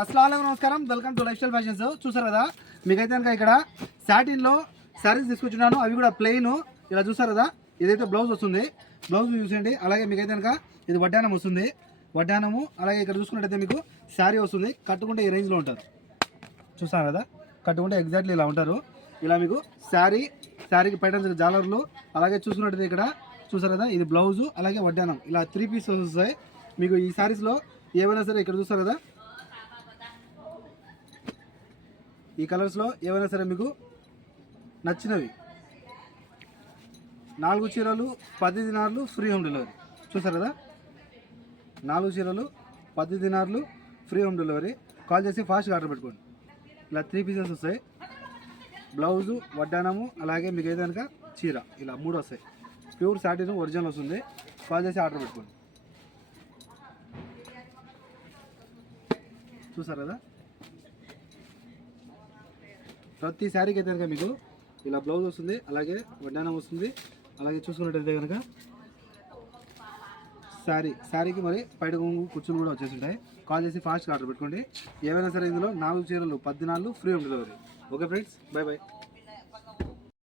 అస్సలాము నమస్కారం, welcome to life style fashions. చూసారు కదా, మీకైతే కనుక ఇక్కడ సాటిన్లో శారీస్ తీసుకొచ్చున్నాను. అవి కూడా ప్లెయిన్. ఇలా చూసారు కదా, ఇదైతే బ్లౌజ్ వస్తుంది. బ్లౌజ్ చూసేయండి. అలాగే మీకైతే కనుక ఇది వడ్డానం వస్తుంది. వడ్డానము అలాగే ఇక్కడ చూసుకున్నట్టయితే మీకు శారీ వస్తుంది. కట్టుకుంటే ఈ రేంజ్లో ఉంటారు. చూసారు కదా, కట్టుకుంటే ఎగ్జాక్ట్లీ ఇలా ఉంటారు. ఇలా మీకు శారీకి పైన జాలర్లు అలాగే చూసుకున్నట్టయితే ఇక్కడ చూసారు కదా, ఇది బ్లౌజు అలాగే వడ్డానం ఇలా 3 పీసెస్ వస్తాయి మీకు ఈ శారీస్లో. ఏమైనా సరే ఇక్కడ చూస్తారు కదా, ఈ కలర్స్లో ఏవైనా సరే మీకు నచ్చినవి 4 చీరలు 10 దినార్లు ఫ్రీ హోమ్ డెలివరీ. చూసారు కదా, 4 చీరలు 10 దినార్లు ఫ్రీ హోమ్ డెలివరీ. కాల్ చేసి ఫాస్ట్గా ఆర్డర్ పెట్టుకోండి. ఇలా 3 పీసెస్ వస్తాయి. బ్లౌజు వడ్డానము అలాగే మీకు ఏదైనా కనుక చీర ఇలా 3 వస్తాయి. ప్యూర్ సాటిన్ ఒరిజినల్ వస్తుంది. కాల్ చేసి ఆర్డర్ పెట్టుకోండి. చూసారు కదా, ప్రతి శారీకి అయితే కనుక మీకు ఇలా బ్లౌజ్ వస్తుంది అలాగే వడ్డానం వస్తుంది. అలాగే చూసుకున్నట్టయితే కనుక శారీకి మరి పైట కొంగు కుచ్చులు కూడా వచ్చేసి ఉంటాయి. కాల్ చేసి ఫాస్ట్గా ఆర్డర్ పెట్టుకోండి. ఏవైనా సరే ఇందులో 4 చీరలు 10 దినాలు free home delivery. Okay friends, by by.